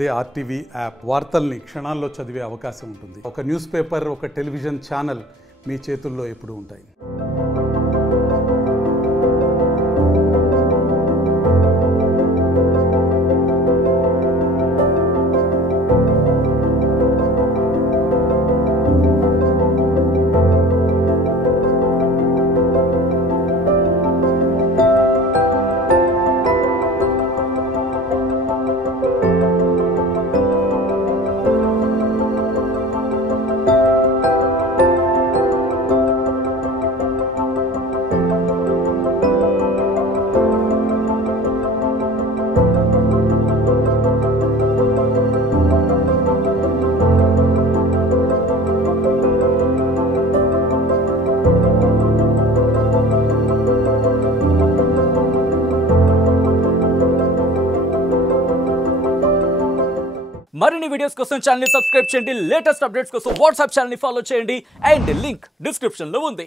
అదే RTV app వార్తల్ని క్షణాల్లో చదివే అవకాశం ఉంటుంది. ఒక న్యూస్ పేపర్, ఒక టెలివిజన్ ఛానల్ మీ చేతుల్లో ఎప్పుడూ ఉంటాయి. మరిన్ని వీడియోస్ కోసం ఛానల్ ని సబ్స్క్రైబ్ చేయండి. లేటెస్ట్ అప్డేట్స్ కోసం వాట్సాప్ ఛానల్ ని ఫాలో చేయండి. అండ్ లింక్ డిస్క్రిప్షన్ లో ఉంది.